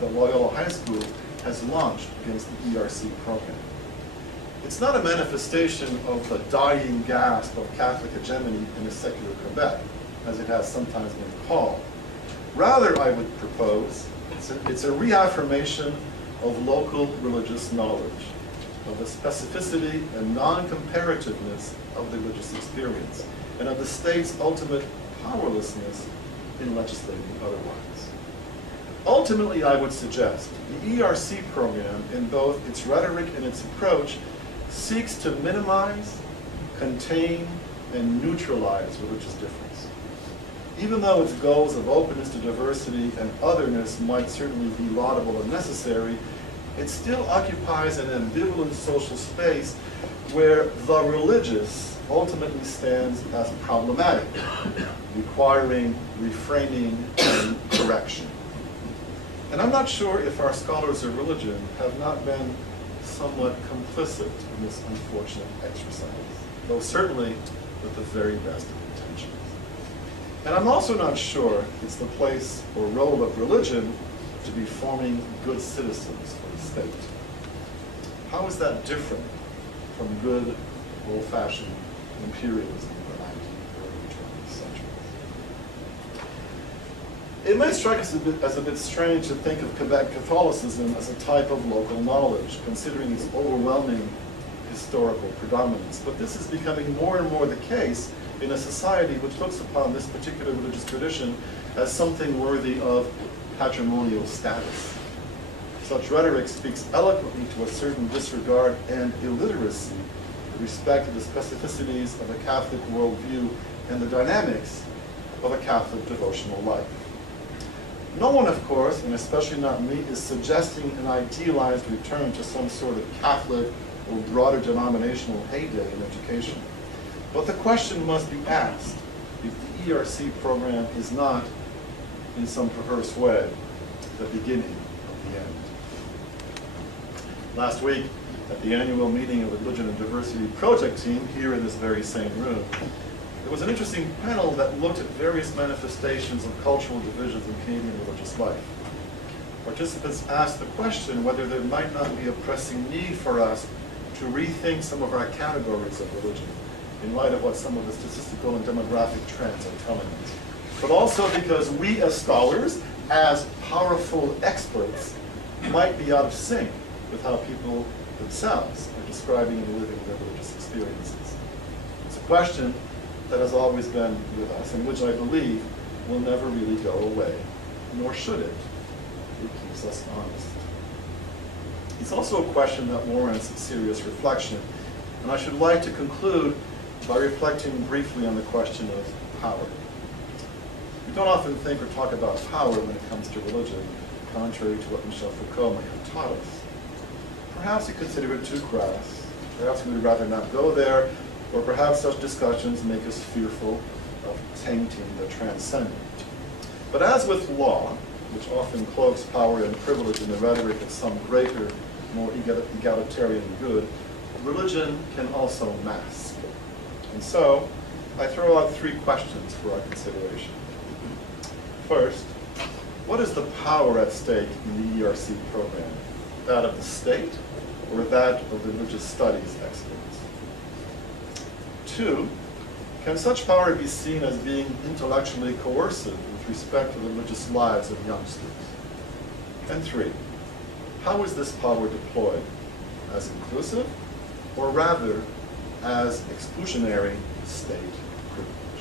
that Loyola High School has launched against the ERC program. It's not a manifestation of the dying gasp of Catholic hegemony in a secular Quebec, as it has sometimes been called. Rather, I would propose, it's a reaffirmation of local religious knowledge, of the specificity and non-comparativeness of the religious experience, and of the state's ultimate powerlessness in legislating otherwise. Ultimately, I would suggest the ERC program, in both its rhetoric and its approach, seeks to minimize, contain, and neutralize religious difference. Even though its goals of openness to diversity and otherness might certainly be laudable and necessary, it still occupies an ambivalent social space where the religious ultimately stands as problematic, requiring reframing and correction. And I'm not sure if our scholars of religion have not been somewhat complicit in this unfortunate exercise, though certainly with the very best of intentions. And I'm also not sure it's the place or role of religion to be forming good citizens for the state. How is that different from good old-fashioned imperialism in the 19th or early 20th centuries? It may strike us as a bit strange to think of Quebec Catholicism as a type of local knowledge, considering its overwhelming historical predominance. But this is becoming more and more the case in a society which looks upon this particular religious tradition as something worthy of patrimonial status. Such rhetoric speaks eloquently to a certain disregard and illiteracy with respect to the specificities of a Catholic worldview and the dynamics of a Catholic devotional life. No one, of course, and especially not me, is suggesting an idealized return to some sort of Catholic or broader denominational heyday in education. But the question must be asked if the ERC program is not, in some perverse way, the beginning of the end. Last week, at the annual meeting of the Religion and Diversity Project team here in this very same room, there was an interesting panel that looked at various manifestations of cultural divisions in Canadian religious life. Participants asked the question whether there might not be a pressing need for us to rethink some of our categories of religion in light of what some of the statistical and demographic trends are telling us. But also because we as scholars, as powerful experts, might be out of sync with how people themselves are describing and living their religious experiences. It's a question that has always been with us, and which I believe will never really go away, nor should it. It keeps us honest. It's also a question that warrants serious reflection, and I should like to conclude by reflecting briefly on the question of power. We don't often think or talk about power when it comes to religion, contrary to what Michel Foucault might have taught us. Perhaps we consider it too crass, perhaps we would rather not go there, or perhaps such discussions make us fearful of tainting the transcendent. But as with law, which often cloaks power and privilege in the rhetoric of some greater, more egalitarian good, religion can also mask. And so, I throw out three questions for our consideration. First, what is the power at stake in the ERC program? That of the state, or that of the religious studies experts? Two, can such power be seen as being intellectually coercive with respect to the religious lives of youngsters? And three, how is this power deployed? As inclusive, or rather, as exclusionary state privilege?